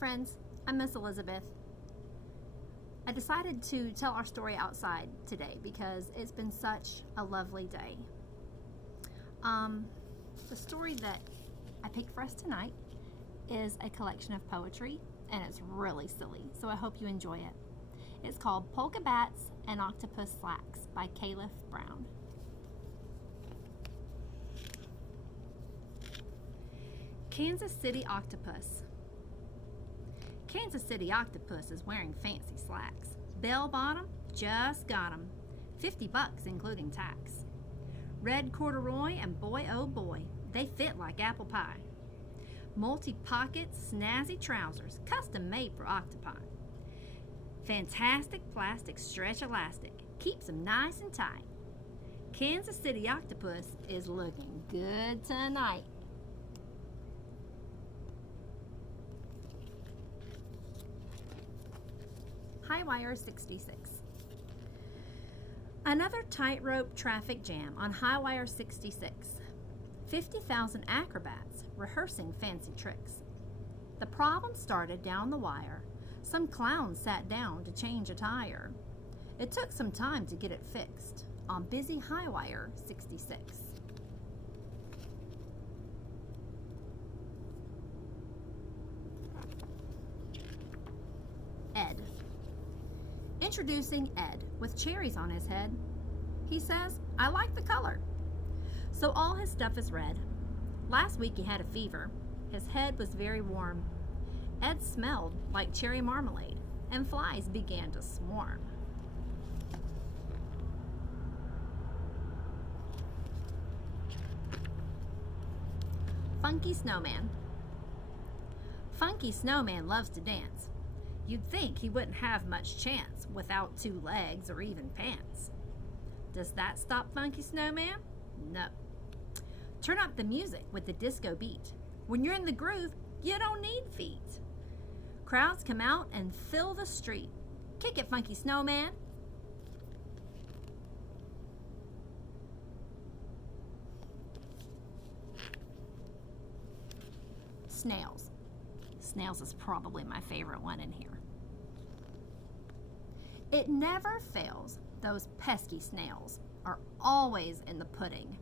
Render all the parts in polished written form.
friends, I'm Miss Elizabeth. I decided to tell our story outside today because it's been such a lovely day. The story that I picked for us tonight is a collection of poetry, and it's really silly, so I hope you enjoy it. It's called Polka Bats and Octopus Slacks by Caliph Brown. Kansas City Octopus. Kansas City Octopus is wearing fancy slacks. Bell bottom, just got 'em. $50 including tax. Red corduroy and boy oh boy, they fit like apple pie. Multi-pocket snazzy trousers, custom made for octopi. Fantastic plastic stretch elastic, keeps 'em nice and tight. Kansas City Octopus is looking good tonight. Highwire 66. Another tightrope traffic jam on Highwire 66. 50,000 acrobats rehearsing fancy tricks. The problem started down the wire. Some clowns sat down to change a tire. It took some time to get it fixed on busy Highwire 66. Ed. Introducing Ed with cherries on his head. He says, I like the color. So all his stuff is red. Last week he had a fever. His head was very warm. Ed smelled like cherry marmalade, and flies began to swarm. Funky Snowman. Funky Snowman loves to dance. You'd think he wouldn't have much chance without 2 legs or even pants. Does that stop Funky Snowman? No. Turn up the music with the disco beat. When you're in the groove, you don't need feet. Crowds come out and fill the street. Kick it, Funky Snowman. Snails. Snails is probably my favorite one in here. It never fails. Those pesky snails are always in the pudding.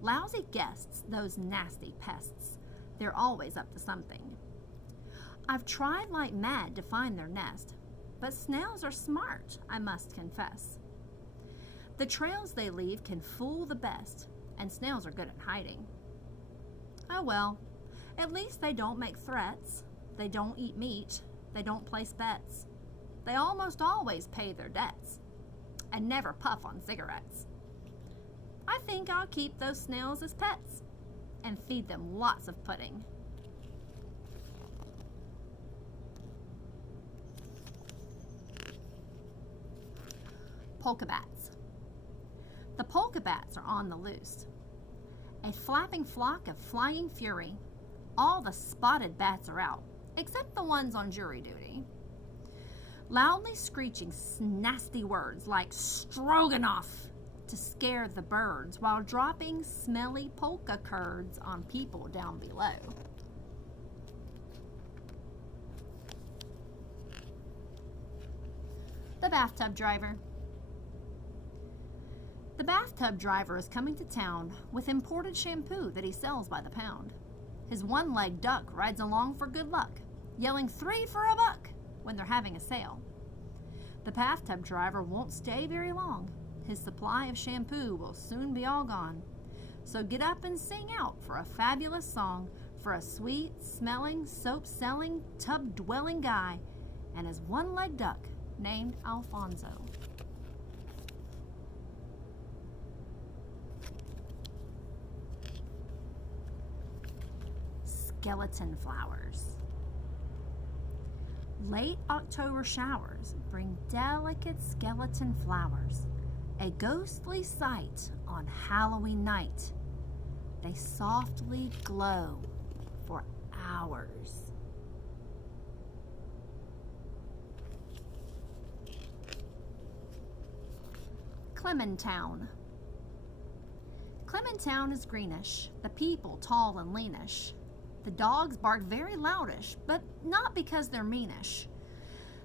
Lousy guests, those nasty pests. They're always up to something. I've tried like mad to find their nest, but snails are smart, I must confess. The trails they leave can fool the best, and snails are good at hiding. Oh well, at least they don't make threats. They don't eat meat. They don't place bets. They almost always pay their debts and never puff on cigarettes. I think I'll keep those snails as pets and feed them lots of pudding. Polka Bats. The polka bats are on the loose. A flapping flock of flying fury. All the spotted bats are out, except the ones on jury duty. Loudly screeching nasty words like stroganoff to scare the birds while dropping smelly polka curds on people down below. The bathtub driver. The bathtub driver is coming to town with imported shampoo that he sells by the pound. His one-legged duck rides along for good luck, yelling 3 for a buck when they're having a sale. The bathtub driver won't stay very long. His supply of shampoo will soon be all gone. So get up and sing out for a fabulous song for a sweet-smelling, soap-selling, tub-dwelling guy and his one-legged duck named Alfonso. Skeleton flowers. Late October showers bring delicate skeleton flowers, a ghostly sight on Halloween night. They softly glow for hours. Clementown. Clementown is greenish, the people tall and leanish. The dogs bark very loudish, but not because they're meanish.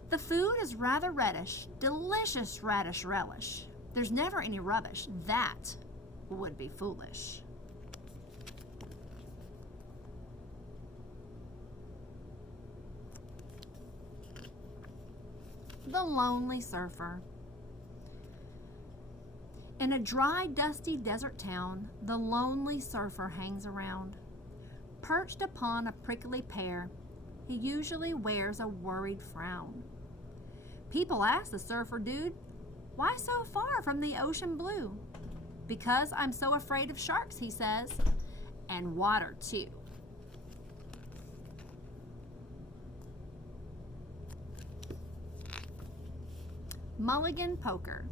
The food is rather reddish, delicious radish relish. There's never any rubbish. That would be foolish. The Lonely Surfer. In a dry, dusty desert town, the lonely surfer hangs around. Perched upon a prickly pear, he usually wears a worried frown. People ask the surfer dude, "Why so far from the ocean blue?" "Because I'm so afraid of sharks," he says, "and water too." Mulligan Poker.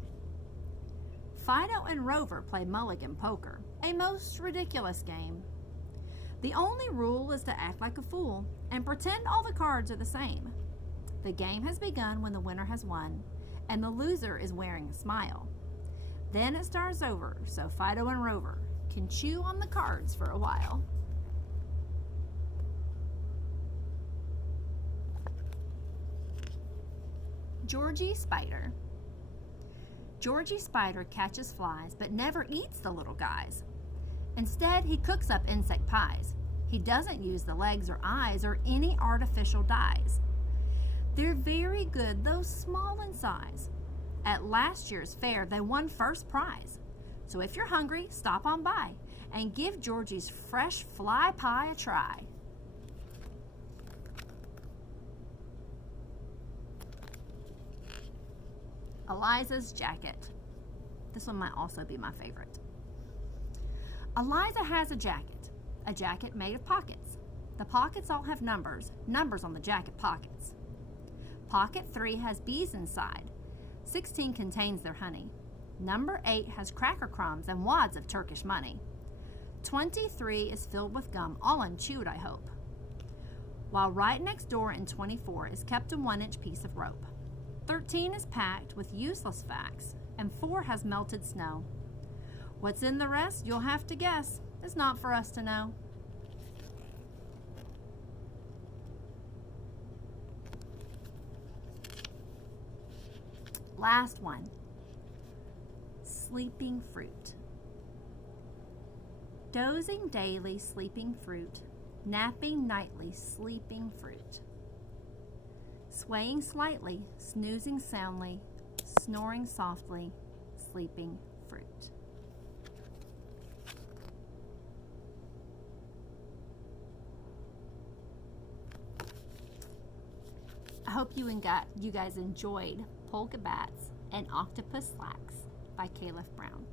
Fido and Rover play Mulligan Poker, a most ridiculous game. The only rule is to act like a fool and pretend all the cards are the same. The game has begun when the winner has won, and the loser is wearing a smile. Then it starts over, so Fido and Rover can chew on the cards for a while. Georgie Spider. Georgie Spider catches flies but never eats the little guys. Instead, he cooks up insect pies. He doesn't use the legs or eyes or any artificial dyes. They're very good, though small in size. At last year's fair, they won first prize. So if you're hungry, stop on by and give Georgie's fresh fly pie a try. Elizas Jacket. This one might also be my favorite. Eliza has a jacket made of pockets. The pockets all have numbers on the jacket pockets. Pocket 3 has bees inside. 16 contains their honey. Number 8 has cracker crumbs and wads of Turkish money. 23 is filled with gum, all unchewed, I hope. While right next door in 24 is kept a 1-inch piece of rope. 13 is packed with useless facts, and 4 has melted snow. What's in the rest, you'll have to guess. It's not for us to know. Last one. Sleeping fruit. Dozing daily, sleeping fruit. Napping nightly, sleeping fruit. Swaying slightly, snoozing soundly, snoring softly, sleeping fruit. I hope you guys enjoyed Polka Bats and Octopus Slacks by Caliph Brown.